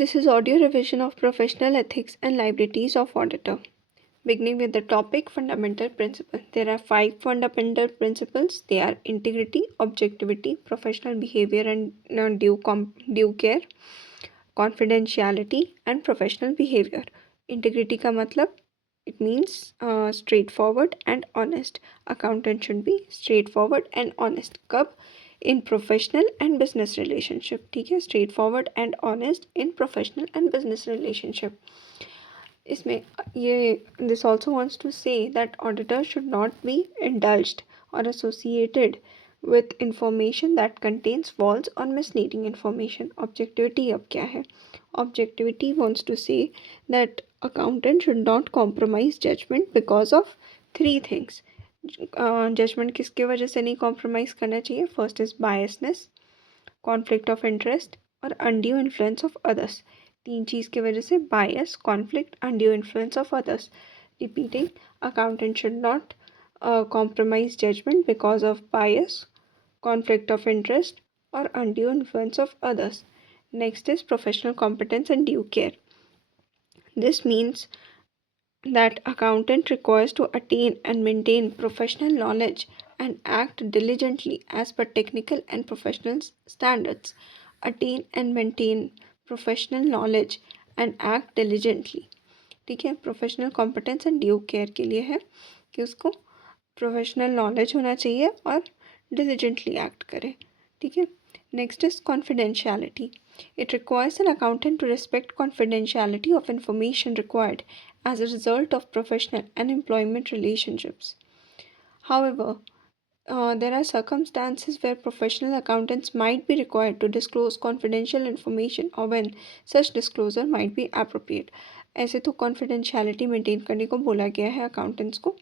This is audio revision of professional ethics and liabilities of auditor. Beginning with the topic fundamental principles. There are 5 fundamental principles. They are integrity, objectivity, professional behavior and due care, confidentiality and professional behavior. Integrity का मतलब it means straightforward and honest. Accountant should be straightforward and honest. कब? In professional and business relationship. ठीक है, straightforward and honest in professional and business relationship. इसमें ये this also wants to say that auditor should not be indulged or associated with information that contains false or misleading information. Objectivity अब क्या है? Objectivity wants to say that accountant should not compromise judgment because of 3 things. Judgment किसके वजह से नहीं compromise करना चाहिए? First is biasness, conflict of interest और अनड्यू इन्फ्लुएंस ऑफ अदर्स. 3 चीज़ की वजह से bias, conflict, undue influence of others. Repeating, accountant should not compromise judgment because of bias, conflict of interest or undue influence of others. Next is professional competence and due care. This means that accountant requires to attain and maintain professional knowledge and act diligently as per technical and professional standards. Attain and maintain professional knowledge and act diligently. ठीक है, professional competence and due care के लिए है कि उसको professional knowledge होना चाहिए और डिलिजेंटली एक्ट करे. ठीक है. Next is confidentiality. It requires an accountant to respect confidentiality of information required as a result of professional and employment relationships. However, there are circumstances where professional accountants might be required to disclose confidential information or when such disclosure might be appropriate. ऐसे तो confidentiality maintain करने को बोला गया है accountants को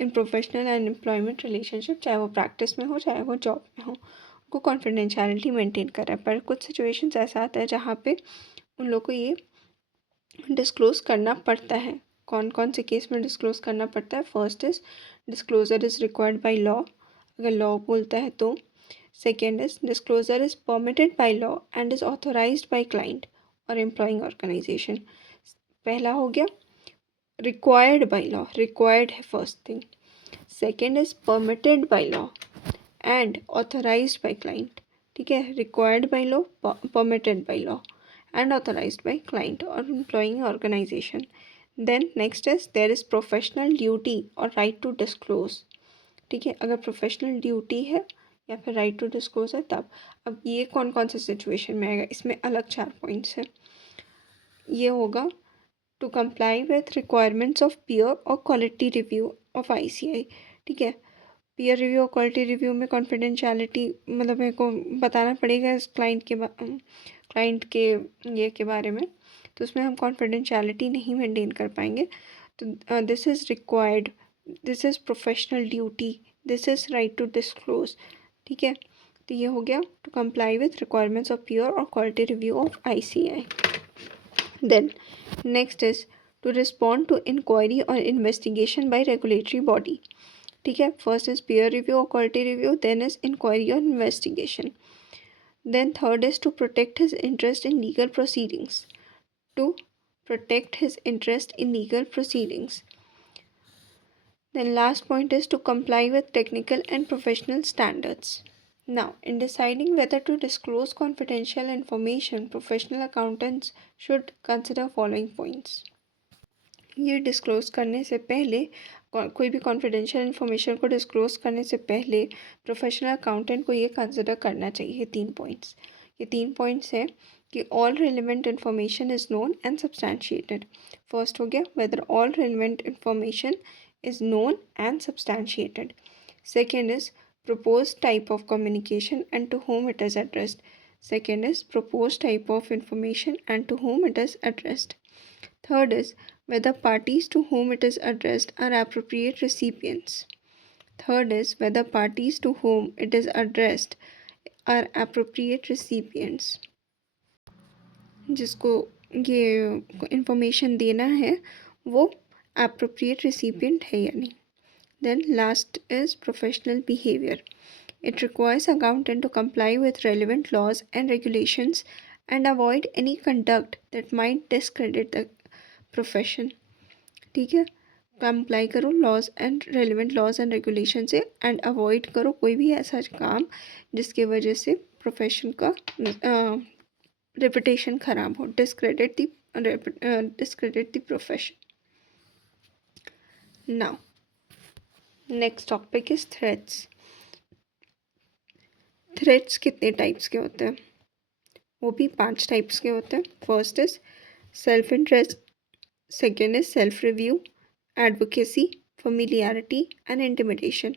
in professional and employment relationship, चाहे वो प्रैक्टिस में हो चाहे वो जॉब में हो, को कॉन्फिडेंशियलिटी मेंटेन कर रहा है. पर कुछ सिचुएशंस ऐसा आता है जहाँ पे उन लोग को ये डिस्क्लोज करना पड़ता है. कौन कौन से केस में डिस्क्लोज करना पड़ता है? First is disclosure is required by law, अगर लॉ बोलता है तो. Second is disclosure is permitted by law and is authorised by client और एम्प्लॉइंग ऑर्गेनाइजेशन. पहला हो गया रिक्वायर्ड बाय लॉ, रिक्वायर्ड है first thing. Second is permitted by law and authorised by client. ठीक है, required by law, permitted by law and authorised by client और employing organisation. Then next is there is professional duty और right to disclose. ठीक है, अगर professional duty है या फिर राइट टू डिस्क्लोज है तब. अब ये कौन कौन से सिचुएशन में आएगा? इसमें अलग 4 पॉइंट्स हैं. ये होगा to comply with requirements of peer और क्वालिटी रिव्यू ऑफ ICAI. ठीक है, पीयर रिव्यू और क्वालिटी रिव्यू में कॉन्फिडेंशियलिटी मतलब मेरे को बताना पड़ेगा इस क्लाइंट के ये के बारे में, तो उसमें हम कॉन्फिडेंशियलिटी नहीं मेंटेन कर पाएंगे. तो this is required, this is professional duty, this is right to disclose. ठीक है, तो ये हो गया to comply with requirements of peer और quality review of ICAI. Then next is to respond to inquiry और इन्वेस्टिगेशन बाय रेगुलेटरी बॉडी. ठीक है, फर्स्ट इज पीयर रिव्यू और quality review, then is inquiry और investigation. Then third is to protect his interest in legal proceedings, to protect his interest in legal proceedings. Then last point is to comply with technical and professional standards. Now, in deciding whether to disclose confidential information, professional accountants should consider following points. ये disclose करने से पहले, कोई भी confidential information को disclose करने से पहले प्रोफेशनल अकाउंटेंट को ये कंसिडर करना चाहिए 3 पॉइंट्स. ये 3 पॉइंट्स हैं कि all relevant information is known and substantiated. First हो गया whether all relevant information is known and substantiated. Second is proposed type of communication and to whom it is addressed. Second is proposed type of information and to whom it is addressed. Third is whether parties to whom it is addressed are appropriate recipients. Third is whether parties to whom it is addressed are appropriate recipients. जिसको ये information देना है वो appropriate recipient है या नहीं. Then last is professional behavior. It requires accountant to comply with relevant laws and regulations and avoid any conduct that might discredit the profession. ठीक है, कंप्लाई करो laws and relevant laws and regulation से and avoid करो कोई भी ऐसा काम जिसकी वजह से प्रोफेशन का रेपुटेशन खराब हो, discredit the profession. Now, next topic is threats. Threats कितने टाइप्स के होते हैं? वो भी 5 टाइप्स के होते हैं. First is self interest, second is self review, advocacy, familiarity and intimidation.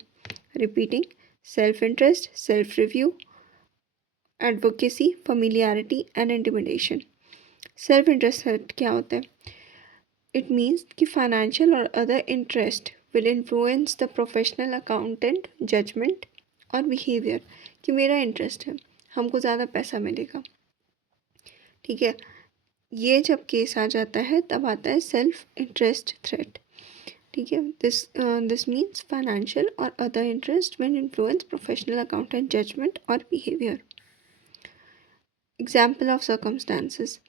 Repeating: self interest, self review, advocacy, familiarity and intimidation. Self interest क्या होता है? इट मीन्स कि फाइनेंशियल और other interest will influence the professional accountant judgement और behaviour. कि मेरा interest है, हमको ज़्यादा पैसा मिलेगा. ठीक है, ये जब केस आ जाता है तब आता है सेल्फ इंटरेस्ट थ्रेट. ठीक है, दिस मीन्स फाइनेंशियल और other interest will influence professional accountant judgement और behaviour. Example of circumstances: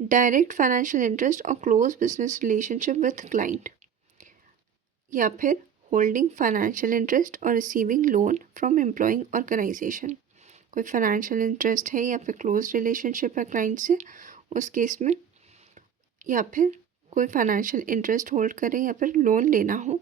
direct financial interest और close business relationship with client, या फिर होल्डिंग फाइनेंशियल इंटरेस्ट और receiving loan from employing organisation. कोई financial interest है या फिर क्लोज रिलेशनशिप है क्लाइंट से उस केस में, या फिर कोई फाइनेंशियल इंटरेस्ट होल्ड करें या फिर लोन लेना हो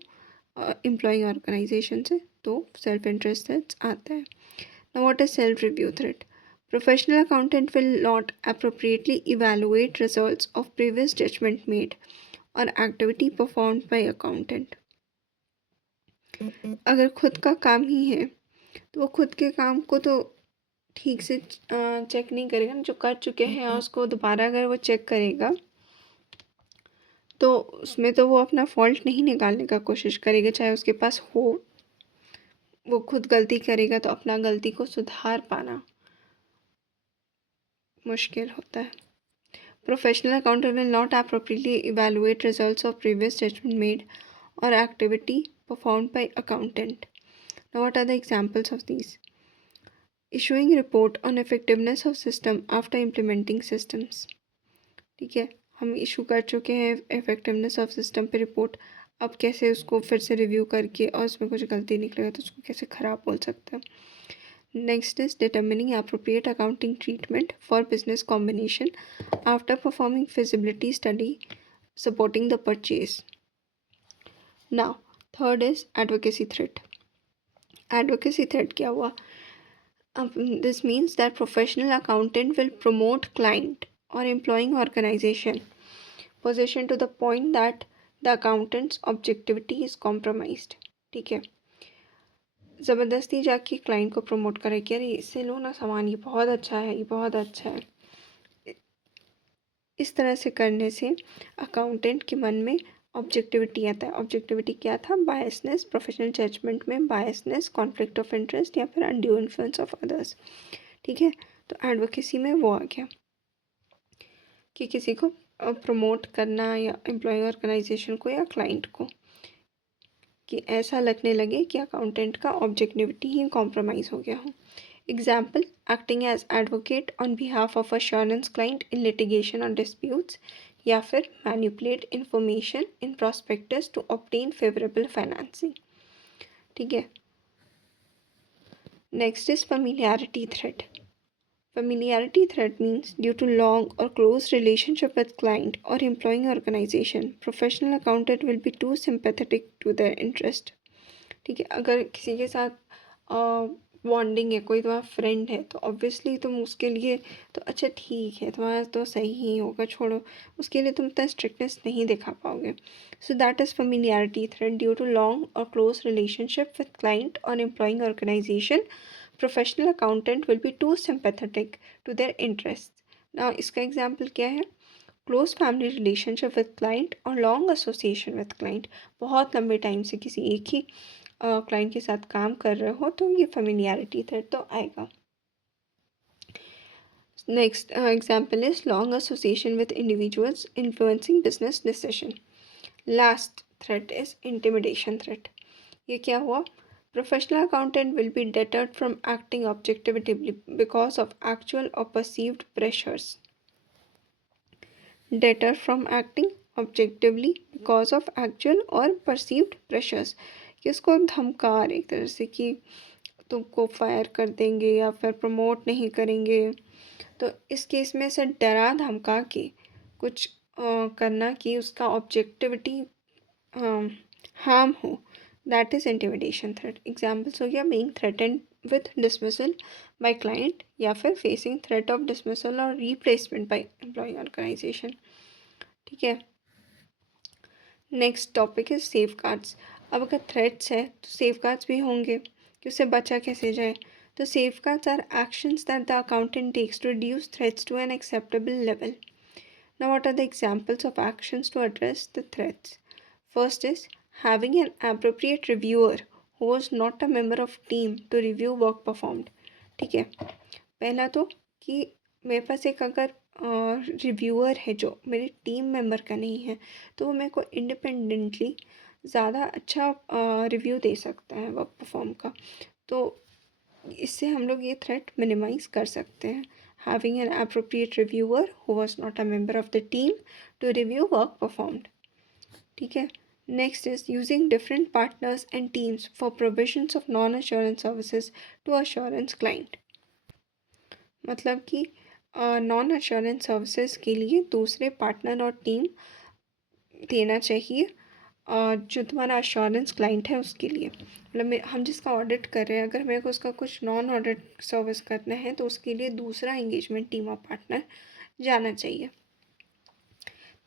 एम्प्लॉइंग ऑर्गेनाइजेशन से, तो सेल्फ इंटरेस्ट थ्रेट्स आता है. Now what is self review threat? Professional accountant will not appropriately evaluate results of previous judgment made or activity performed by accountant. अगर खुद का काम ही है तो वो खुद के काम को तो ठीक से चेक नहीं करेगा. जो कर चुके हैं उसको दोबारा अगर वो चेक करेगा तो उसमें तो वो अपना फॉल्ट नहीं निकालने का कोशिश करेगा, चाहे उसके पास हो. वो खुद गलती करेगा तो अपना गलती को सुधार पाना मुश्किल होता है. Professional accountant will not appropriately evaluate results of previous judgment made or activity performed by accountant. Now, what are the examples of these? Issuing report on effectiveness of system after implementing systems. ठीक है, हम issue कर चुके हैं effectiveness of system पे report, अब कैसे उसको फिर से रिव्यू करके और उसमें कुछ गलती निकलेगा तो उसको कैसे ख़राब बोल सकते हैं. Next is determining appropriate accounting treatment for business combination after performing feasibility study supporting the purchase. Now, third is advocacy threat. Advocacy threat क्या हुआ? This means that professional accountant will promote client or employing organization position to the point that the accountant's objectivity is compromised. ठीक है, ज़बरदस्ती जाके client को promote करे कि अरे इससे लो ना सामान, ये बहुत अच्छा है, ये बहुत अच्छा है. इस तरह से करने से अकाउंटेंट के मन में ऑब्जेक्टिविटी आता है. ऑब्जेक्टिविटी क्या था? बायसनेस, प्रोफेशनल जजमेंट में बायसनेस, कॉन्फ्लिक्ट ऑफ इंटरेस्ट या फिर अनड्यू इन्फ्लुएंस ऑफ अदर्स. ठीक है, तो एडवोकेसी में वो आ गया कि किसी को प्रमोट करना या एम्प्लॉय ऑर्गेनाइजेशन को या क्लाइंट को कि ऐसा लगने लगे कि अकाउंटेंट का ऑब्जेक्टिविटी ही कॉम्प्रोमाइज़ हो गया हो. Example: acting as advocate on behalf of assurance client in litigation और डिस्प्यूट्स, या फिर manipulate information in prospectus to obtain favourable financing. ठीक है, next is familiarity threat. Familiarity threat means due to long or close relationship with client or employing organization, professional accountant will be too sympathetic to their interest. ठीक है, अगर किसी के साथ bonding है, कोई तुम्हारा फ्रेंड है, तो ऑब्वियसली तुम उसके लिए तो अच्छा ठीक है तुम्हारा तो सही ही होगा, छोड़ो, उसके लिए तुम इतना स्ट्रिक्टनेस नहीं दिखा पाओगे. So that is familiarity threat. Due to long और क्लोज रिलेशनशिप विथ क्लाइंट और employing organisation, professional accountant will be too sympathetic to their interest. ना इसका एग्जाम्पल क्या है? Close family relationship with client और लॉन्ग एसोसिएशन विथ क्लाइंट. बहुत लंबे time से किसी एक ही क्लाइंट के साथ काम कर रहे हो तो ये फेमिलियरिटी थ्रेट तो आएगा. Next example is long association with individuals influencing business decision. Last threat is intimidation threat. ये क्या हुआ? Professional accountant will be deterred from acting objectively because of actual or perceived pressures. Deter from acting objectively because of actual or perceived pressures, कि उसको धमका रहे एक तरह से कि तुमको फायर कर देंगे या फिर प्रमोट नहीं करेंगे। तो इस केस में से डरा धमका के कुछ करना कि उसका ऑब्जेक्टिविटी हार्म हो, that is intimidation threat. Examples हो गया being threatened with dismissal by client या फिर फेसिंग थ्रेट ऑफ डिसमिसल और रिप्लेसमेंट बाय एम्प्लॉय ऑर्गेनाइजेशन। ठीक है, नेक्स्ट टॉपिक है सेफ गार्ड्स। अब अगर थ्रेट्स है तो सेफ गार्ड्स भी होंगे कि उससे बचा कैसे जाए। तो safeguards are actions that the accountant takes to reduce threats to an acceptable level. Now, what are the examples of actions to address the threats? First is having an appropriate reviewer who was not a member of team to review work performed. ठीक है, पहला तो कि मेरे पास एक अगर reviewer है जो मेरे टीम मेंबर का नहीं है तो वो मेरे को इंडिपेंडेंटली ज़्यादा अच्छा रिव्यू दे सकता है वर्क परफॉर्म का। तो इससे हम लोग ये थ्रेट मिनिमाइज कर सकते हैं। Having an appropriate reviewer who was not a member of the team to review work performed. ठीक है, next is using different partners and teams for provisions of non-assurance services to assurance client. मतलब कि non assurance services के लिए दूसरे partner और team देना चाहिए जो तुम्हारा अश्योरेंस क्लाइंट है उसके लिए। मतलब हम जिसका ऑडिट कर रहे हैं अगर मेरे को उसका कुछ नॉन ऑडिट सर्विस करना है तो उसके लिए दूसरा एंगेजमेंट टीम और पार्टनर जाना चाहिए।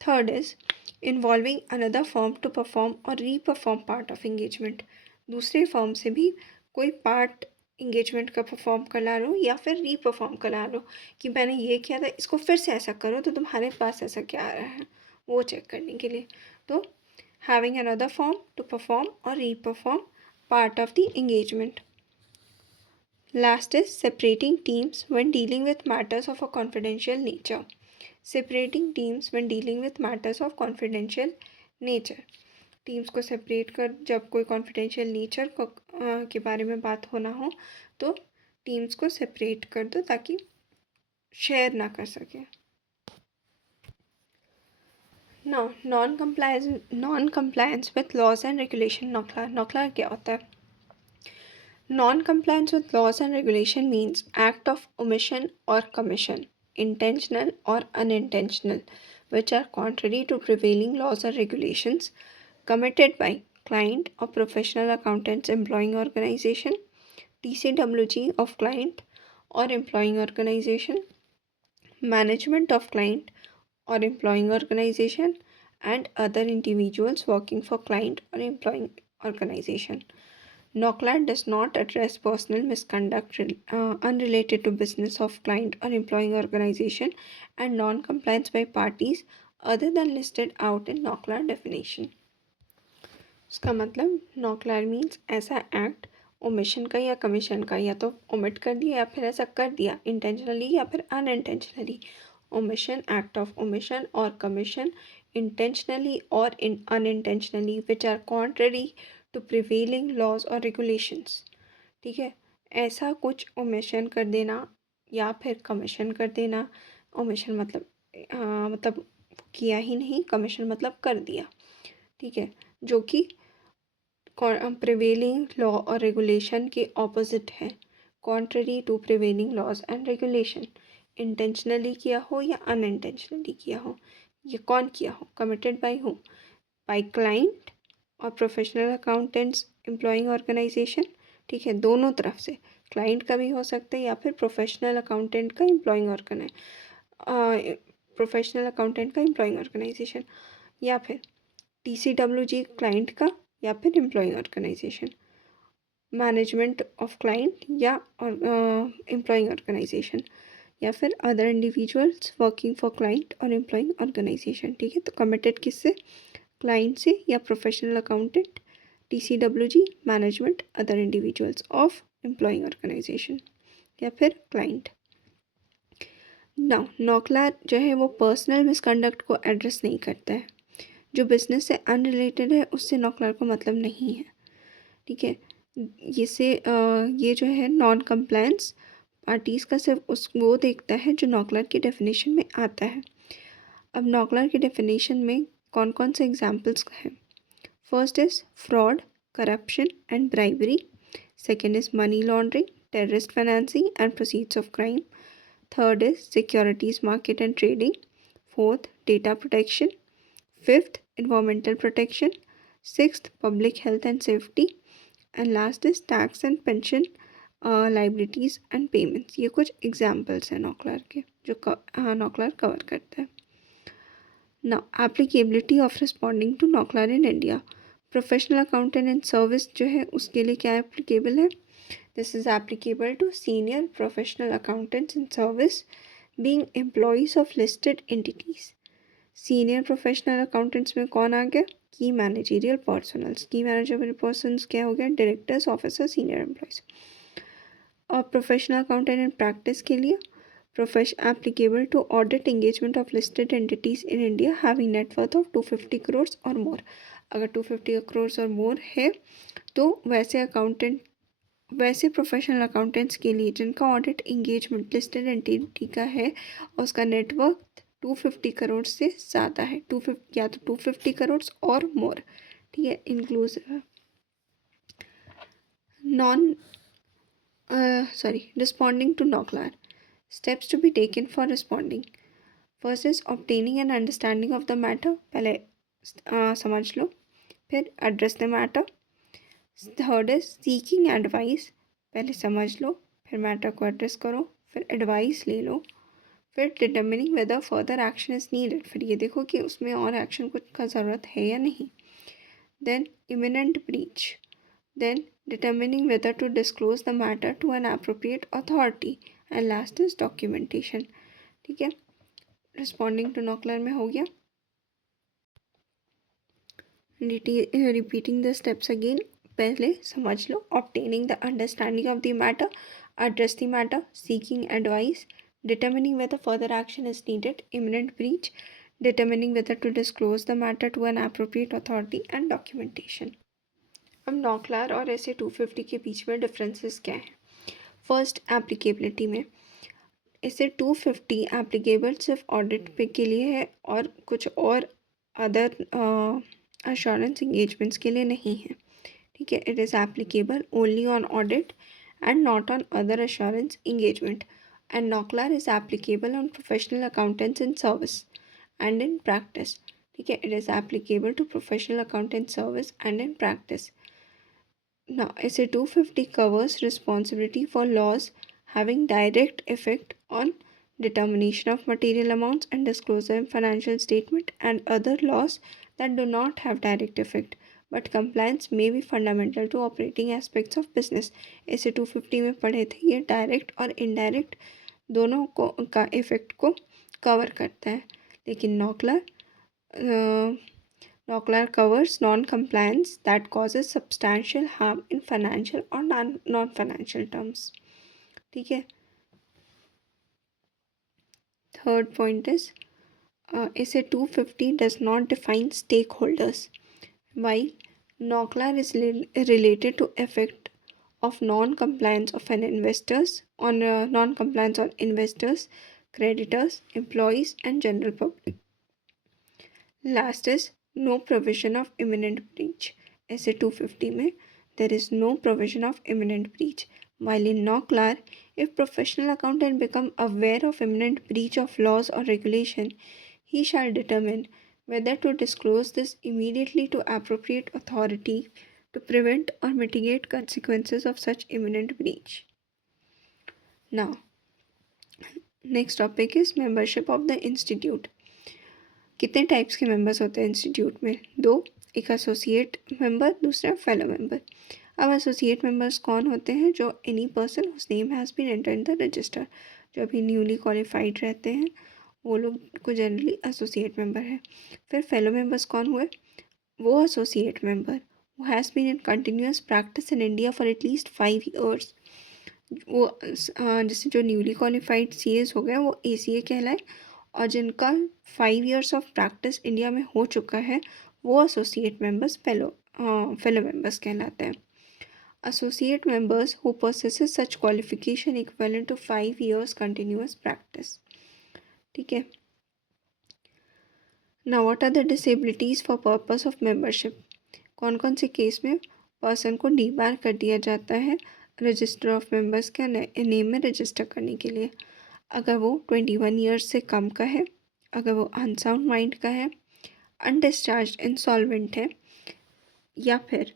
Third is involving another firm to perform और रीपरफॉर्म पार्ट ऑफ एंगेजमेंट। दूसरे फर्म से भी कोई पार्ट इंगेजमेंट का परफॉर्म करा लो या फिर रीपरफॉर्म करा लो कि मैंने ये किया था इसको फिर से ऐसा करो तो तुम्हारे पास ऐसा क्या आ रहा है वो चेक करने के लिए। तो having another firm to perform or re-perform part of the engagement. Last is separating teams when dealing with matters of a confidential nature. Separating teams when dealing with matters of confidential nature. Teams को separate कर जब कोई confidential nature को के बारे में बात होना हो तो टीम्स को सेपरेट कर दो ताकि शेयर ना कर सके। Now, non-compliance with laws and regulation. नॉकला क्या होता है? Non-compliance with laws and regulation means act of omission or commission, intentional or unintentional, which are contrary to prevailing laws or regulations, committed by client or professional accountants employing organization, TCWG of client or employing organization, management of client or employing organization, and other individuals working for client or employing organization. NOCLAT does not address personal misconduct unrelated to business of client or employing organization and non-compliance by parties other than listed out in NOCLAT definition. उसका मतलब NOCLAT means ऐसा act omission का या commission का या तो omit कर दिया या फिर ऐसा कर दिया इंटेंशनली या फिर unintentionally. omission, act of omission or commission intentionally or unintentionally which are contrary to prevailing laws or regulations. ठीक है, ऐसा कुछ omission कर देना या फिर commission कर देना। omission मतलब किया ही नहीं, commission मतलब कर दिया। ठीक है, जो कि प्रिवेलिंग लॉ और रेगुलेशन के ऑपोजिट है, contrary to prevailing laws and regulation. Intentionally किया हो या अनइंटेंशनली किया हो, ये कौन किया हो, कमिटेड बाय हूँ, बाय क्लाइंट और प्रोफेशनल अकाउंटेंट्स एम्प्लॉइंग ऑर्गेनाइजेशन। ठीक है, दोनों तरफ से, क्लाइंट का भी हो सकता है या फिर प्रोफेशनल अकाउंटेंट का एम्प्लॉइंग ऑर्गेनाइजेशन या फिर TCWG क्लाइंट का या फिर employing organisation, management of client या एम्प्लॉइंग ऑर्गेनाइजेशन या फिर other individuals working for client और एम्प्लॉइंग ऑर्गेनाइजेशन। ठीक है, तो कमिटेड किससे, क्लाइंट से या professional accountant, TCWG, management, other individuals of employing organisation या फिर क्लाइंट। नॉकला जो है वो पर्सनल मिसकंडक्ट को एड्रेस नहीं करता है, जो बिजनेस से अनरिलेटेड है उससे नॉकलर को मतलब नहीं है। ठीक है, ये जो है नॉन कंप्लायंस पार्टीज़ का सिर्फ उस वो देखता है जो नॉकलर की डेफिनेशन में आता है। अब नॉकलर की डेफिनेशन में कौन कौन से एग्जाम्पल्स हैं? First is fraud, corruption and bribery. Second is money laundering, terrorist financing and proceeds of crime. Third is securities market and trading. Fourth, data protection. Fifth, environmental protection. Sixth, public health and safety. And last is tax and pension liabilities and payments. ये कुछ examples हैं नॉकलर के जो नॉकलर cover करता है। Now applicability of responding to NOCLAR in India. Professional accountant in service जो है उसके लिए क्या एप्लीकेबल है? This is applicable to senior professional accountants in service being employees of listed entities. Senior professional accountants में कौन आ गया? Key managerial personnels. Key managerial persons क्या हो गया? Directors, officer, senior employees. और प्रोफेशनल अकाउंटेंट इन प्रैक्टिस के लिए profession applicable to audit engagement of listed entities in India having net worth of 250 crore और मोर। अगर 250 करोड़ और मोर है तो वैसे प्रोफेशनल अकाउंटेंट्स के लिए जिनका ऑडिट इंगेजमेंट लिस्टेड एंटिटी का है और उसका नेटवर्क 250 करोड़ से ज़्यादा है, 250 या तो 250 करोड़ और मोर, ठीक है, इंक्लूसिव है। Non responding to NOCLAR. Steps to be taken for responding. First is obtaining an understanding of the matter. पहले समझ लो, फिर address the matter. Third is seeking advice. पहले समझ लो, फिर मैटर को एड्रेस करो, फिर एडवाइस ले लो, फिर determining whether further action is needed. फिर ये देखो कि उसमें और एक्शन कुछ का ज़रूरत है या नहीं। Then imminent breach. Then determining whether to disclose the matter to an appropriate authority. And last is documentation. ठीक है, रिस्पॉन्डिंग टू नॉकलर में हो गया। Repeating the steps again. पहले समझ लो, obtaining the understanding of the matter, address the matter, seeking advice, determining whether further action is needed, imminent breach, determining whether to disclose the matter to an appropriate authority and documentation. अब नॉकलर और ऐसे 250 के बीच में differences क्या हैं? First, applicability में ऐसे 250 applicable सिर्फ ऑडिट पे के लिए है और कुछ और अदर अश्योरेंस इंगेजमेंट्स के लिए नहीं है। ठीक है, it is applicable only on audit and not on other assurance engagement. And NOCLAR is applicable on professional accountants in service and in practice. ठीक है, it is applicable to professional accountant service and in practice. Now, ऐसे 250 covers responsibility for laws having direct effect on determination of material amounts and disclosure in financial statement and other laws that do not have direct effect. But compliance में भी fundamental to operating aspects of business. ऐसे 250 में पढ़े थे, ये direct और indirect दोनों को का इफेक्ट को कवर करता है। लेकिन NOCLAR covers non compliance that causes substantial harm in financial और नॉन फाइनेंशियल टर्म्स। ठीक है, third point is SA 250 does not define stakeholders. While NOCLAR is related to effect of non-compliance of an investors on non-compliance on investors, creditors, employees, and general public. Last is no provision of imminent breach. ऐसे 250 में there is no provision of imminent breach. While in NOCLAR, if professional accountant become aware of imminent breach of laws or regulation, he shall determine whether to disclose this immediately to appropriate authority to prevent or mitigate consequences of such imminent breach. Now, next topic is membership of the institute. कितने types के members होते हैं institute में? दो, एक associate member, दूसरा fellow member. अब associate members कौन होते हैं? जो any person whose name has been enter in the register, जो अभी न्यूली क्वालिफाइड रहते हैं, वो लोग को जनरली एसोसिएट मेंबर है। फिर फेलो मेंबर्स कौन हुए? वो एसोसिएट मेंबर वो has been in continuous practice in India for at least 5 years. वो जैसे जो न्यूली क्वालिफाइड सीएस हो गए वो एसीए कहलाए, और जिनका 5 ईयर्स ऑफ प्रैक्टिस इंडिया में हो चुका है वो एसोसिएट मेंबर्स फेलो मेंबर्स कहलाते हैं। associate members who possesses such qualification equivalent to 5 years continuous practice. ठीक है. Now what are the disabilities for purpose of membership? कौन कौन से केस में पर्सन को डीबार कर दिया जाता है रजिस्टर ऑफ मेंबर्स के नेम में रजिस्टर करने के लिए? अगर वो 21 ईयर्स से कम का है, अगर वो अनसाउंड माइंड का है, अनडिस्चार्ज इंसॉल्वेंट है, या फिर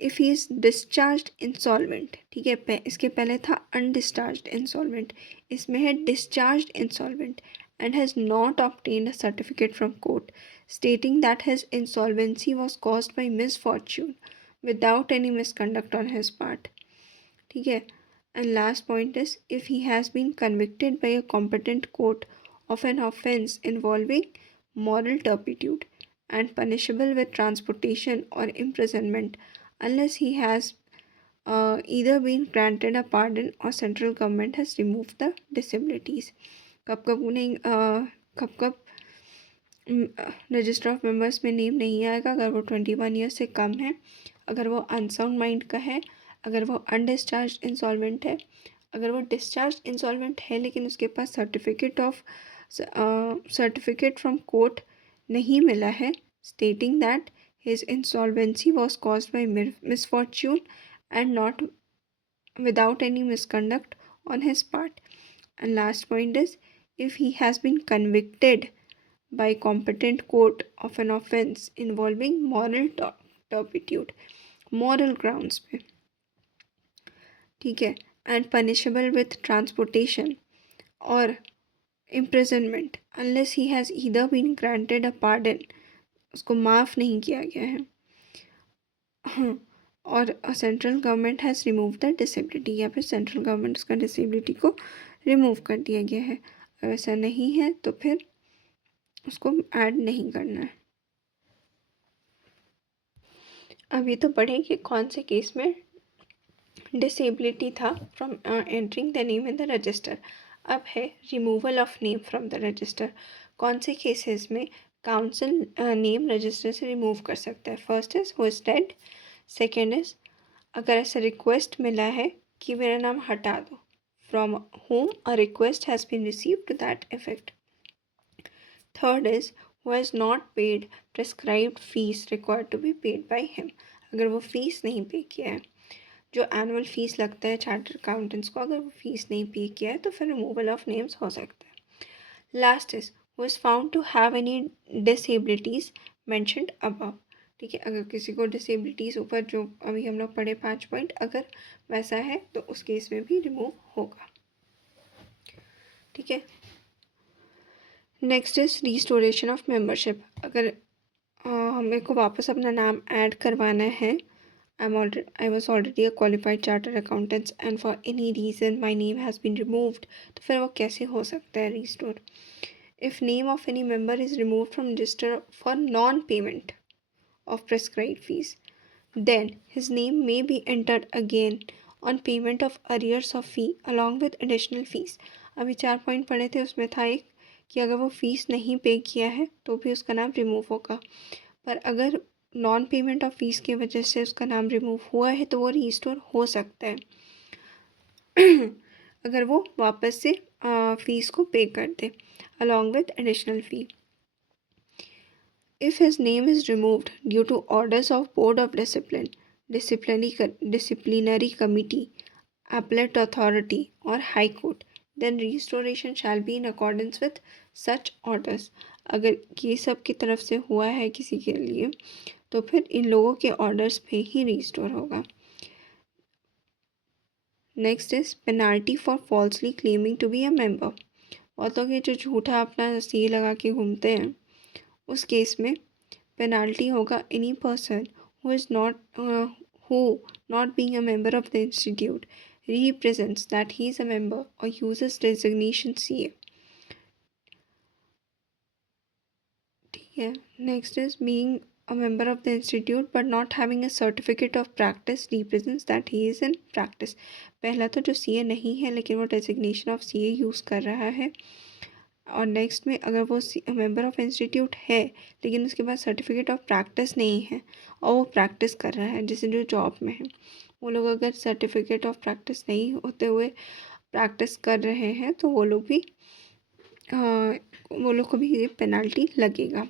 if he is discharge insolvent. ठीक है, इसके पहले था अनडिस्चार्ज इंसॉल्वेंट, इसमें है discharge insolvent and has not obtained a certificate from court stating that his insolvency was caused by misfortune without any misconduct on his part. ठीक है. And last point is if he has been convicted by a competent court of an offense involving moral turpitude and punishable with transportation or imprisonment unless he has either been granted a pardon or central government has removed the disabilities. कब कब नहीं कब कब register of members में name नहीं आएगा? अगर वो 21 ईयर से कम है, अगर वो अनसाउंड माइंड का है, अगर वो अनडिस्चार्ज इंसॉल्वेंट है, अगर वो डिस्चार्ज इंसॉल्वेंट है लेकिन उसके पास सर्टिफिकेट फ्रॉम कोर्ट नहीं मिला है stating that his insolvency was caused by misfortune and not without any misconduct on his part. And last point is if he has been convicted by competent court of an offense involving moral turpitude, moral grounds पे. ठीक है. And punishable with transportation or imprisonment unless he has either been granted a pardon, उसको माफ़ नहीं किया गया है, हाँ, और central government has remove the disability, या फिर सेंट्रल गवर्नमेंट उसका डिसेबिलिटी को रिमूव कर दिया गया है. अगर ऐसा नहीं है तो फिर उसको ऐड नहीं करना है. अभी तो पढ़े कि कौन से केस में डिसेबिलिटी था from entering the name in the register. अब है removal of name from the register. कौन से केसेस में काउंसिल नेम रजिस्टर से रिमूव कर सकता है? First is who is dead. Second is अगर ऐसा रिक्वेस्ट मिला है कि मेरा नाम हटा दो, from whom a request has been received to that effect. Third is who has not paid prescribed fees required to be paid by him. अगर वो फीस नहीं पे किया है, जो एनुअल फीस लगता है चार्टर्ड अकाउंटेंट्स को, अगर वो फीस नहीं पे किया है तो फिर रिमूवल ऑफ नेम्स हो सकता है. Last is who is found to have any disabilities mentioned above. ठीक है, अगर किसी को डिसेबिलिटीज़ ऊपर जो अभी हम लोग पढ़े 5 पॉइंट, अगर वैसा है तो उस केस में भी रिमूव होगा. ठीक है. Next is restoration of membership. अगर मेरे को वापस अपना नाम ऐड करवाना है, I was already a qualified chartered accountant and for any reason my name has been removed, तो फिर वो कैसे हो सकता है restore? If name of any member is removed from register for non-payment of prescribed fees, then his name may be entered again on payment of arrears of fee along with additional fees. अभी 4 point पढ़े थे, उसमें था एक कि अगर वो fees नहीं पे किया है तो भी उसका नाम रिमूव होगा, पर अगर नॉन पेमेंट ऑफ फीस की वजह से उसका नाम रिमूव हुआ है तो वो रिस्टोर हो सकता है अगर वो वापस से फीस को पे कर दे along with additional fee. If his name is removed due to orders of Board of Discipline, disciplinary committee, appellate authority or High Court, then restoration shall be in accordance with such orders. अगर ये सब की तरफ से हुआ है किसी के लिए तो फिर इन लोगों के ऑर्डर्स पे ही रिस्टोर होगा. Next is penalty for falsely claiming to be a member. बहुत लोग ये जो झूठा अपना सी लगा के घूमते हैं, उस केस में पेनाल्टी होगा any person who is not being a member of the institute represents that he is a member or uses designation CA. ठीक है. Next is being a member of the institute but not having a certificate of practice represents that he is in practice. पहला तो जो CA नहीं है लेकिन वो designation of CA use कर रहा है, और नेक्स्ट में अगर वो मेंबर ऑफ इंस्टीट्यूट है लेकिन उसके पास सर्टिफिकेट ऑफ प्रैक्टिस नहीं है और वो प्रैक्टिस कर रहा है, जैसे जो जॉब में है, वो लोग अगर सर्टिफिकेट ऑफ प्रैक्टिस नहीं होते हुए प्रैक्टिस कर रहे हैं तो वो लोग को भी ये पेनल्टी लगेगा।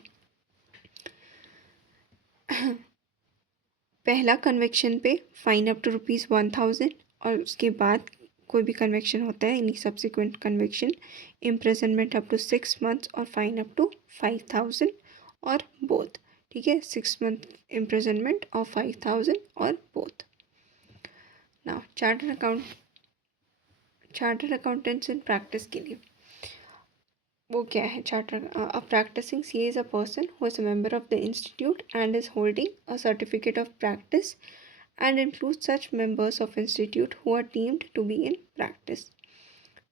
पहला कन्विक्शन पे फाइन अप टू ₹1000 और उसके बाद कोई भी कन्विक्शन होता है, any subsequent conviction, imprisonment up to 6 months और फाइन अप टू 5000 और बोथ। ठीक है, 6 month इम्प्रिजनमेंट और 5000 और बोथ। नाउ चार्टर अकाउंटेंट्स इन प्रैक्टिस के लिए वो क्या है? A practicing CA is a person who is a member of the institute and is holding a certificate of practice and includes such members of institute who are deemed to be in practice।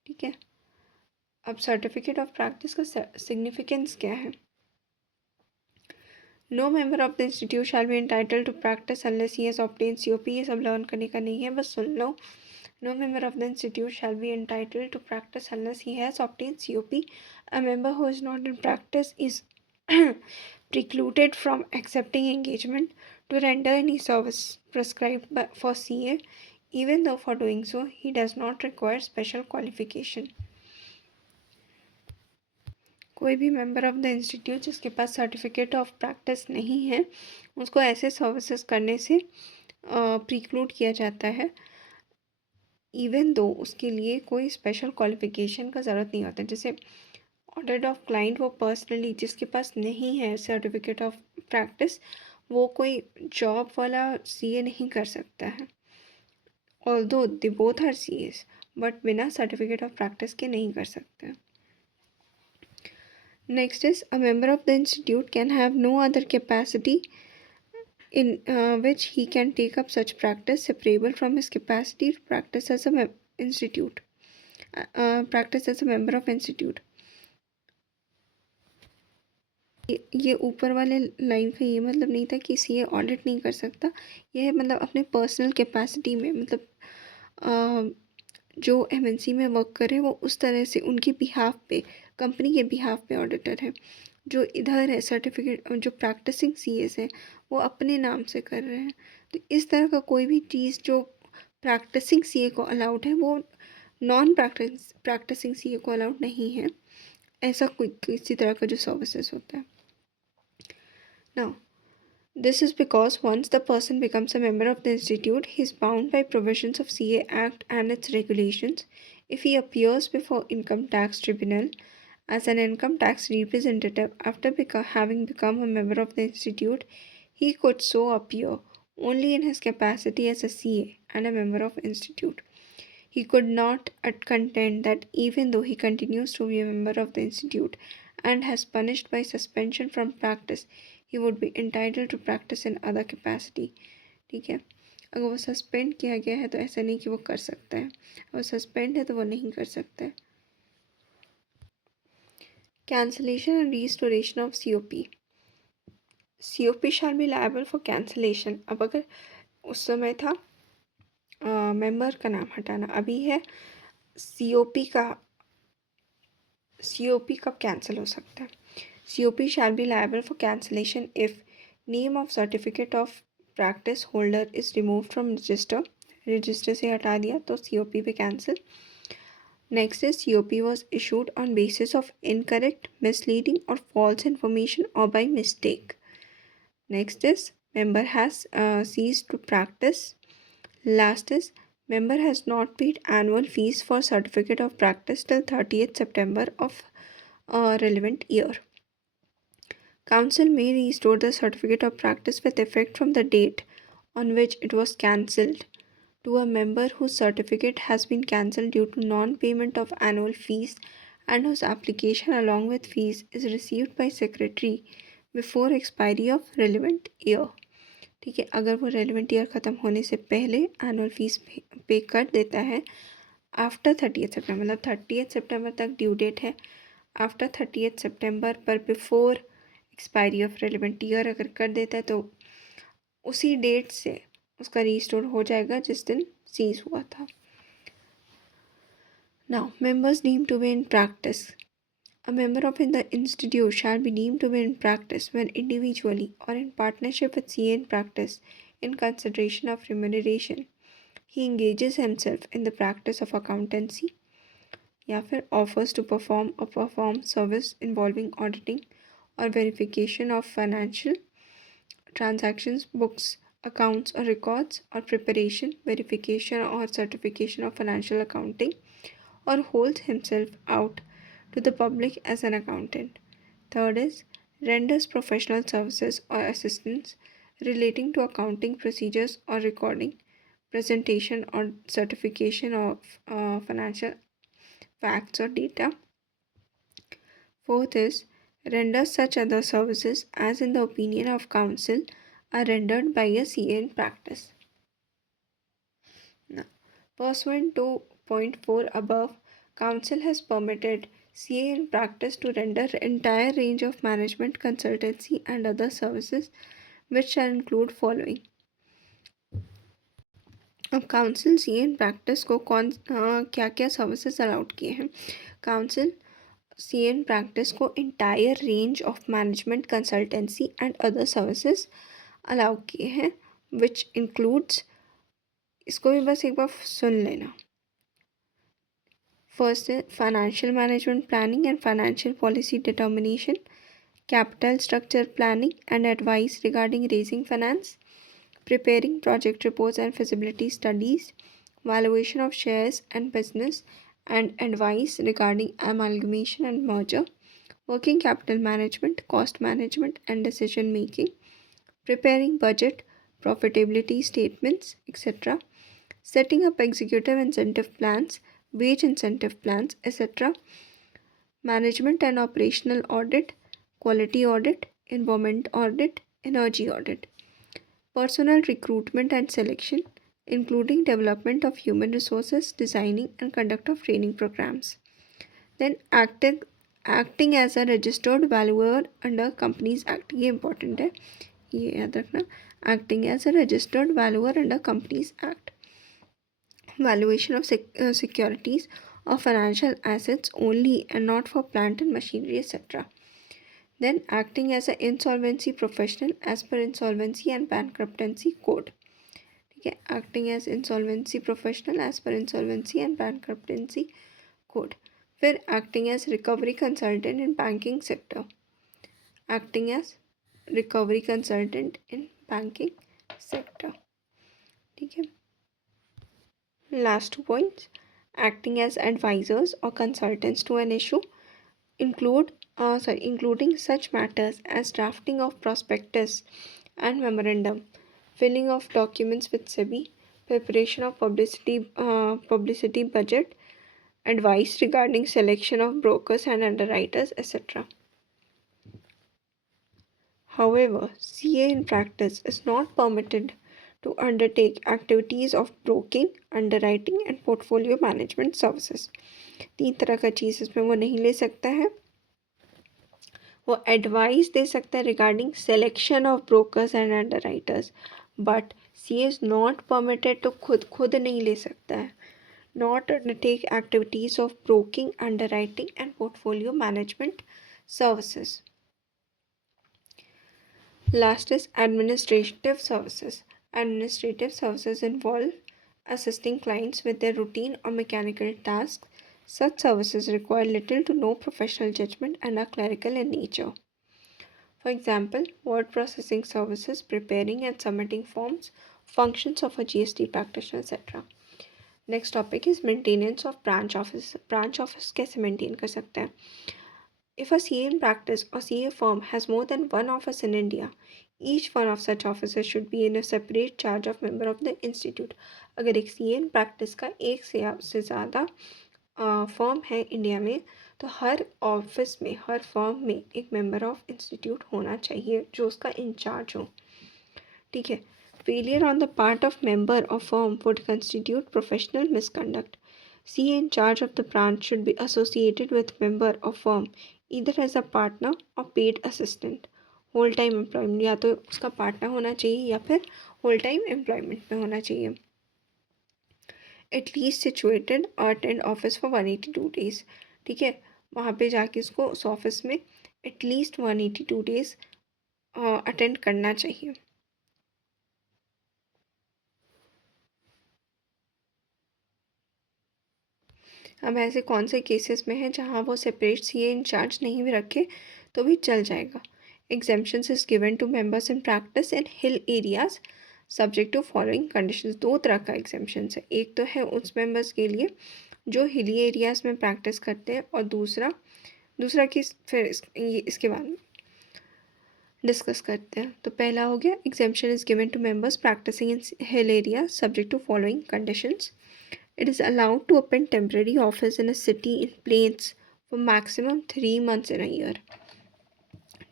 ठीक है, अब certificate of practice का significance क्या है? No member of the institute shall be entitled to practice unless he has obtain COP। ये सब learn करने का नहीं है, बस सुन लो। No member of the institute shall be entitled to practice unless he has obtained COP. A member who is not in practice is precluded from accepting engagement to render any service prescribed for CA, even though for doing so he does not require special qualification। कोई भी member of the institute जिसके पास certificate of practice नहीं है, उसको ऐसे services करने से preclude किया जाता है, इवन दो उसके लिए कोई स्पेशल क्वालिफिकेशन का ज़रूरत नहीं होता। जैसे ऑडिट ऑफ क्लाइंट, वो पर्सनली जिसके पास नहीं है सर्टिफिकेट ऑफ प्रैक्टिस, वो कोई जॉब वाला CA नहीं कर सकता है। Although they both are CAs, but बिना सर्टिफिकेट ऑफ प्रैक्टिस के नहीं कर सकते। Next is a member of the institute can have no other capacity in which he can take up such practice separable from his capacity to practice as a practice as a member of institute। ये ऊपर वाले line का ये मतलब नहीं था कि CA audit नहीं कर सकता, यह मतलब अपने पर्सनल कैपेसिटी में, मतलब जो MNC में वर्क करे वो उस तरह से उनके बिहाफ पे, कंपनी के बिहाफ पे ऑडिटर है। जो इधर है सर्टिफिकेट, जो प्रैक्टिसिंग CAs हैं वो अपने नाम से कर रहे हैं। तो इस तरह का कोई भी चीज़ जो प्रैक्टिसिंग CA को अलाउड है वो नॉन प्रैक्टिसिंग CA को अलाउड नहीं है। ऐसा कोई किसी तरह का जो सर्विसेज होता है। Now this is because once the person becomes a member of the institute, he is bound by provisions of CA Act and its regulations. If he appears before Income Tax Tribunal as an income tax representative after having become a member of the institute, he could so appear only in his capacity as a CA and a member of institute. He could not contend that even though he continues to be a member of the institute and has punished by suspension from practice, he would be entitled to practice in other capacity। ठीक है, अगर वो suspend किया गया है तो ऐसा नहीं कि वो कर सकता है, अगर सस्पेंड है तो वो नहीं कर सकता है। Cancellation and restoration of COP। COP shall be liable for cancellation. अब अगर उस समय था मेंबर का नाम हटाना, अभी है COP कब कैंसिल हो सकता है? COP shall be liable for cancellation if name of certificate of practice holder is removed from register से हटा दिया तो COP पे cancel। Next is COP was issued on basis of incorrect, misleading or false information or by mistake। Next is member has ceased to practice। Last is member has not paid annual fees for certificate of practice till 30th September of relevant year। Council may restore the certificate of practice with effect from the date on which it was cancelled to a member whose certificate has been cancelled due to non-payment of annual fees and whose application along with fees is received by secretary before expiry of relevant year। ठीक है, अगर वो relevant year ख़त्म होने से पहले annual fees पे कर देता है आफ्टर 30th सितंबर, मतलब 30th सितंबर तक ड्यू डेट है, आफ्टर 30th सितंबर पर before expiry of relevant year अगर कर देता है तो उसी डेट से उसका रीस्टोर हो जाएगा जिस दिन सीज हुआ था। Now members deemed to be in practice. A member of the institute shall be deemed to be in practice when individually or in partnership with CA in practice in consideration of remuneration he engages himself in the practice of accountancy या फिर offers to perform service involving auditing or verification of financial transactions, books, accounts or records, or preparation, verification or certification of financial accounting, or holds himself out to the public as an accountant. Third is renders professional services or assistance relating to accounting procedures or recording, presentation or certification of financial facts or data. Fourth is renders such other services as in the opinion of counsel are rendered by a CA in practice. Now, pursuant to point 4 above, counsel has permitted CA in practice to render entire range of management, consultancy and other services which shall include following. अब council C in practice को क्या क्या services allowed किए हैं. Council C in practice को entire range of management, consultancy and other services allow किए हैं which includes, इसको भी बस एक बार सुन लेना. फर्स्ट है financial management planning and financial policy determination, capital structure planning and advice regarding raising finance, preparing project reports and feasibility studies, valuation of shares and business, and advice regarding amalgamation and merger, working capital management, cost management and decision making, preparing budget, profitability statements, etc., setting up executive incentive plans, wage incentive plans, etc., management and operational audit, quality audit, environment audit, energy audit, personnel recruitment and selection, including development of human resources, designing and conduct of training programs. Then acting as a registered valuer under Companies Act, ये important है, ये याद रखना. Acting as a registered valuer under Companies Act, valuation of securities or financial assets only and not for plant and machinery, etc. Then acting as an insolvency professional as per insolvency and bankruptcy code. ठीक है, acting as insolvency professional as per insolvency and bankruptcy code. फिर acting as recovery consultant in banking sector. Acting as recovery consultant in banking sector. ठीक है. Last 2 points. Acting as advisors or consultants to an issue including such matters as drafting of prospectus and memorandum, filling of documents with SEBI, preparation of publicity budget, advice regarding selection of brokers and underwriters, etc. However, CA in practice is not permitted to undertake activities of broking, underwriting and portfolio management services. 3 तरह का चीज़ इसमें वो नहीं ले सकता है. वो advice दे सकता है regarding selection of brokers and underwriters, but she is not permitted, तो खुद नहीं ले सकता है. Not undertake activities of broking, underwriting and portfolio management services. Last is administrative services. Administrative services involve assisting clients with their routine or mechanical tasks. Such services require little to no professional judgment and are clerical in nature. For example, word processing services, preparing and submitting forms, functions of a GST practitioner, etc. Next topic is maintenance of branch office. Branch office कैसे maintain कर सकते हैं? If a CA in practice or CA firm has more than one office in India, each one of such offices should be in a separate charge of member of the institute. अगर एक CA in practice का एक से ज़्यादा firm है India में, तो हर office में, हर फर्म में एक मेंबर ऑफ इंस्टीट्यूट होना चाहिए जो उसका इंचार्ज हो. ठीक है. Failure on the part of member of firm would constitute professional misconduct. CA in charge of the branch should be associated with member of firm either as a partner or paid assistant. Whole time employment, या तो उसका partner होना चाहिए या फिर whole time employment में होना चाहिए. एटलीस्ट सिचुएटेड और अटेंड ऑफिस फॉर 182 डेज. ठीक है, वहाँ पे जाके उसको उस ऑफिस में एटलीस्ट 182 डेज अटेंड करना चाहिए. अब ऐसे कौन से केसेस में है जहाँ वो सेपरेट सीए इंचार्ज नहीं भी रखे तो भी चल जाएगा। Exemptions is given to members in practice in hill areas subject to following conditions. दो तरह का एग्जेम्पशन है, एक तो है उस मेंबर्स के लिए जो हिली एरियाज में प्रैक्टिस करते हैं, और दूसरा दूसरा किस फिर इसके बाद में डिस्कस करते हैं। तो पहला हो गया, exemption is given to members practising in hill area subject to following conditions. It is allowed to open temporary office in a city in plains for maximum 3 months in a year.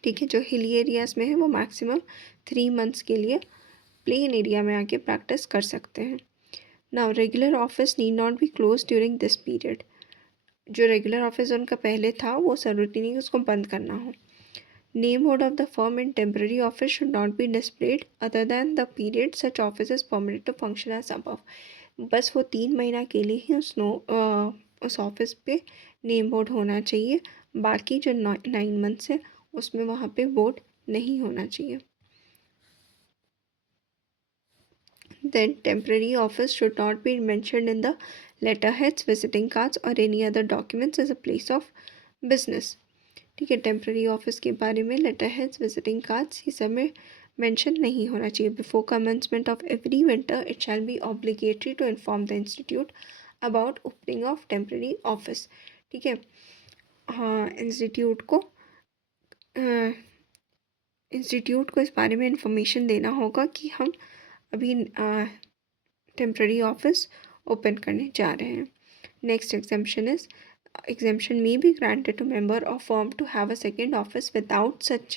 ठीक है, जो hilly areas में है वो maximum 3 months के लिए plain area में आके प्रैक्टिस कर सकते हैं। Now regular office need not be close during this period. जो रेगुलर ऑफिस उनका पहले था वो ज़रूरी नहीं उसको बंद करना हो। Name board of the firm in temporary office should not be displayed other than the period such office is permitted to function as above. बस वो 3 महीना के लिए ही उस ऑफिस पे नेम बोर्ड होना चाहिए, बाकी जो 9 months है उसमें वहाँ पे बोर्ड नहीं होना चाहिए। Then temporary office should not be mentioned in the letterheads, visiting cards or any other documents as a place of business. ठीक है, टेम्प्रेरी ऑफिस के बारे में लेटर हेड्स, विजिटिंग कार्ड्स, ये सब में मेंशन नहीं होना चाहिए। Before commencement of every winter it shall be obligatory to inform the institute about opening of temporary office. ठीक है, हाँ, इंस्टीट्यूट को इस बारे में इंफॉर्मेशन देना होगा कि हम अभी टेम्प्रेरी ऑफिस ओपन करने जा रहे हैं। Next exemption may be granted to member of firm to have a second office without such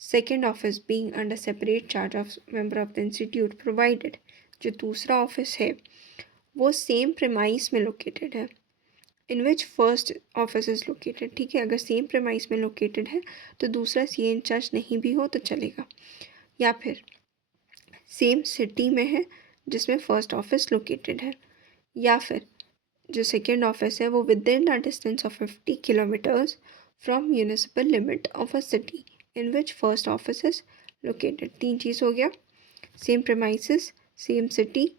second office being under separate charge of member of the institute, provided जो दूसरा office है वो same premise में located है इन which first office is located. ठीक है, अगर same premise में लोकेटेड है तो दूसरा सीए इंचार्ज नहीं भी हो तो चलेगा, या फिर सेम सिटी में है जिसमें फर्स्ट ऑफिस लोकेटेड है, या फिर जो सेकेंड ऑफिस है वो with in a distance of 50 kilometres from municipal limit of a city in which first office is located. 3 चीज़ हो गया, same premises, same city,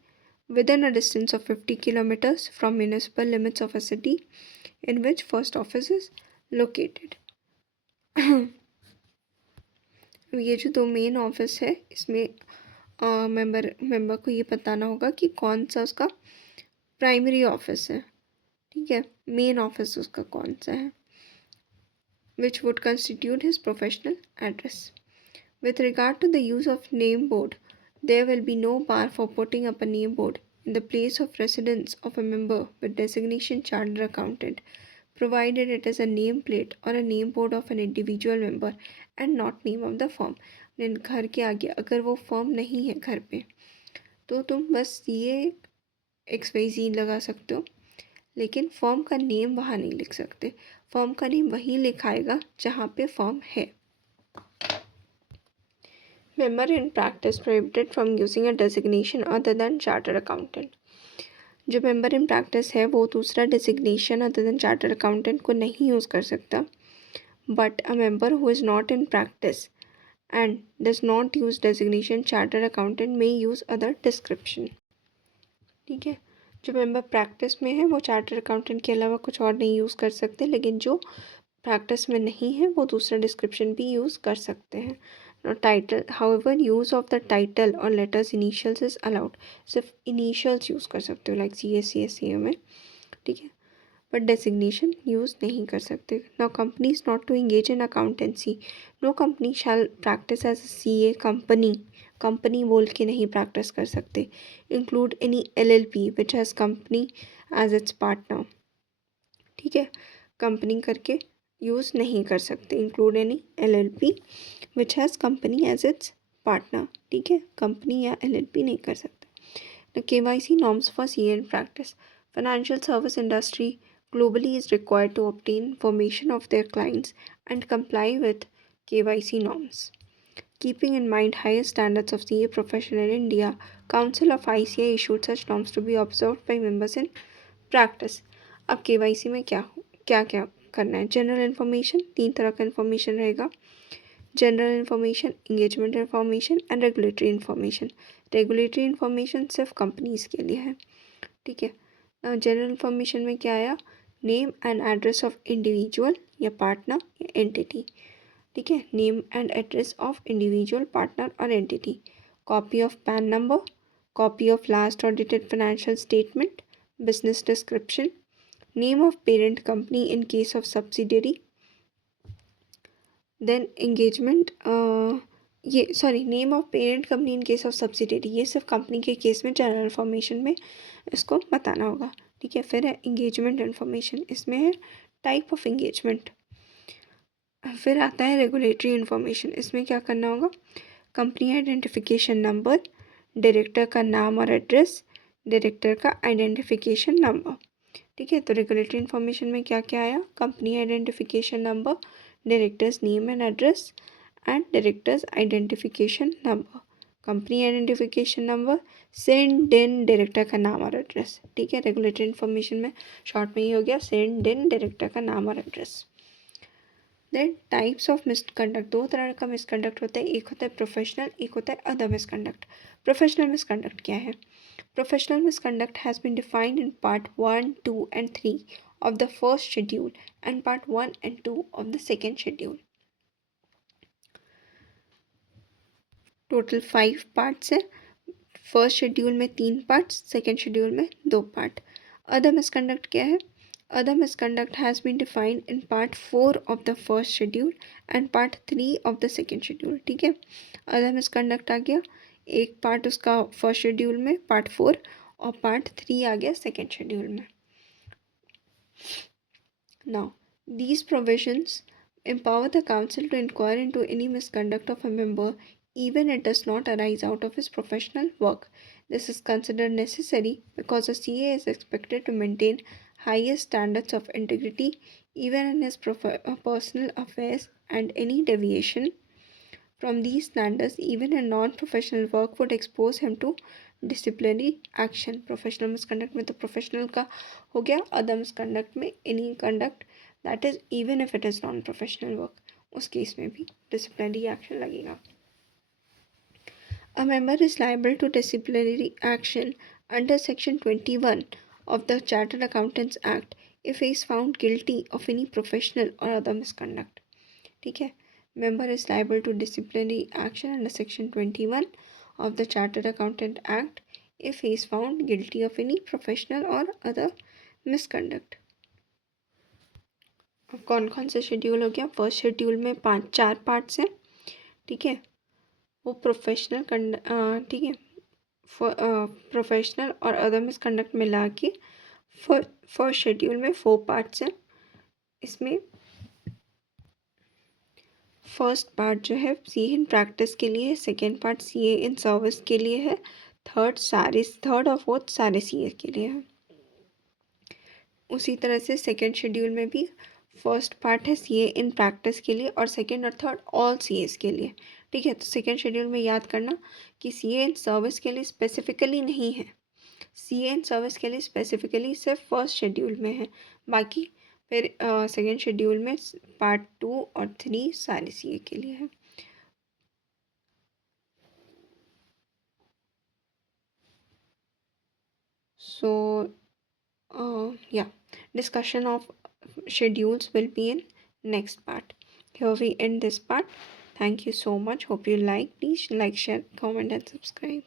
with in a distance of 50 kilometres from municipal limits of a city in which first office is located. ये जो दो main office है इसमें member को ये बताना होगा कि कौन सा उसका प्राइमरी ऑफिस है। ठीक है, मेन ऑफिस उसका कौन सा है, which would constitute his professional address. With regard to the use of name board, there will be no bar for putting up a name board in the place of residence of a member with designation chartered accountant, provided it is a name plate or a name board of an individual member and not name of the firm. घर के आगे अगर वो form नहीं है घर पे तो तुम बस ये XYZ लगा सकते हो, लेकिन फॉर्म का नेम वहाँ नहीं लिख सकते। फॉर्म का नेम वहीं लिखाएगा जहाँ पे फॉर्म है। Member in practice prohibited from using a designation other than chartered accountant. जो मेंबर इन प्रैक्टिस है वो दूसरा designation other than chartered accountant को नहीं यूज़ कर सकता, but a member who is not in practice and does not use designation chartered accountant may use other description. ठीक है, जो मेंबर प्रैक्टिस में है वो चार्टर्ड अकाउंटेंट के अलावा कुछ और नहीं यूज़ कर सकते, लेकिन जो प्रैक्टिस में नहीं है वो दूसरा डिस्क्रिप्शन भी यूज़ कर सकते हैं। Title, however use of the title और लेटर्स इनिशियल्स इज अलाउड। सिर्फ इनिशियल्स यूज़ कर सकते हो लाइक CA में। ठीक है, बट डेजिग्नेशन यूज़ नहीं कर सकते। Now company is not to engage in accountancy. No company shall practice as CA company बोल के नहीं प्रैक्टिस कर सकते। Include any LLP which has company as its partner. ठीक है, कंपनी करके यूज़ नहीं कर सकते। Include any LLP which has company as its partner. ठीक है, कंपनी या LLP नहीं कर सकते। KYC norms for CA in practice. Financial service industry globally is required to obtain information of their clients and comply with KYC norms. Keeping in mind higher standards of CA profession in India, Council of ICA issued such norms to be observed by members in practice. अब KYC में क्या क्या करना है? General information, 3 तरह का information रहेगा। General information, engagement information and regulatory information. Regulatory information सिर्फ कंपनीज़ के लिए है। ठीक है, जनरल इन्फॉर्मेशन में क्या आया name and address of individual या पार्टनर या एंटिटी, ठीक है, name and address of individual partner और entity, copy of PAN number, copy of last audited financial statement, business description, name of parent company in case of subsidiary, then engagement, ये sorry name of parent company in case of subsidiary, ये सिर्फ company के case में general information में इसको बताना होगा, ठीक है। फिर है एंगेजमेंट इन्फॉर्मेशन, इसमें है टाइप ऑफ एंगेजमेंट। फिर आता है रेगुलेटरी इन्फॉर्मेशन, इसमें क्या करना होगा, कंपनी आइडेंटिफिकेशन नंबर, डायरेक्टर का नाम और एड्रेस, डायरेक्टर का आइडेंटिफिकेशन नंबर, ठीक है। तो रेगुलेटरी इन्फॉर्मेशन में क्या क्या आया, company identification number, directors name and address and directors identification number, company identification number, send in director का नाम और एड्रेस, ठीक है। रेगुलेटरी इन्फॉर्मेशन में शॉर्ट में ही हो गया, सेंड इन डायरेक्टर का नाम और address. Then types of misconduct, दो तरह का मिसकंडक्ट होता है, एक होता है प्रोफेशनल, एक होता है अदर मिसकंडक्ट। प्रोफेशनल मिसकंडक्ट क्या है, professional misconduct has been defined in part 1, 2 and 3 of the first schedule and part 1 and 2 of the second schedule. Total 5 parts है, फर्स्ट शेड्यूल में 3 पार्ट्स, सेकेंड शेड्यूल में 2 part. Other misconduct क्या है, other misconduct has been defined in part 4 of the first schedule and part 3 of the second schedule, ठीक है। Other misconduct आ गया, एक part उसका फर्स्ट शेड्यूल में पार्ट 4 और पार्ट 3 आ गया सेकेंड शेड्यूल में। Now, these provisions empower the council to inquire into any misconduct of a member even it does not arise out of his professional work. This is considered necessary because a CA is expected to maintain highest standards of integrity even in his personal affairs, and any deviation from these standards even in non-professional work would expose him to disciplinary action. Professional misconduct में तो professional का हो गया, other misconduct में any conduct that is even if it is non professional work, उस case में भी disciplinary action लगेगा। A member is liable to disciplinary action under section 21 of the Chartered Accountants Act if he is found guilty of any professional or other misconduct, ठीक है। Member is liable to disciplinary action under section 21 of the Chartered Accountant Act if he is found guilty of any professional or other misconduct. अब कौन कौन से schedule हो गया, first schedule में 4 parts हैं, ठीक है। वो प्रोफेशनल ठीक है, प्रोफेशनल और अदर मिसकंडक्ट मिला के फर्स्ट शेड्यूल में 4 पार्ट्स हैं। इसमें फर्स्ट पार्ट जो है सीए इन प्रैक्टिस के लिए है, second part CA in service के लिए है, थर्ड और फोर्थ सारे सीए के लिए है। उसी तरह से सेकेंड शेड्यूल में भी फर्स्ट पार्ट है सीए इन प्रैक्टिस के लिए और सेकेंड और थर्ड ऑल सीएस के लिए, ठीक है। तो सेकेंड शेड्यूल में याद करना कि सीए इन सर्विस के लिए स्पेसिफिकली नहीं है, सीए इन सर्विस के लिए स्पेसिफिकली सिर्फ फर्स्ट शेड्यूल में है, बाकी फिर सेकेंड शेड्यूल में पार्ट 2 और 3 सारे सीए के लिए है। So, yeah, discussion of schedules will be in next part. Here we end this part. Thank you so much. Hope you like. Please like, share, comment, and subscribe.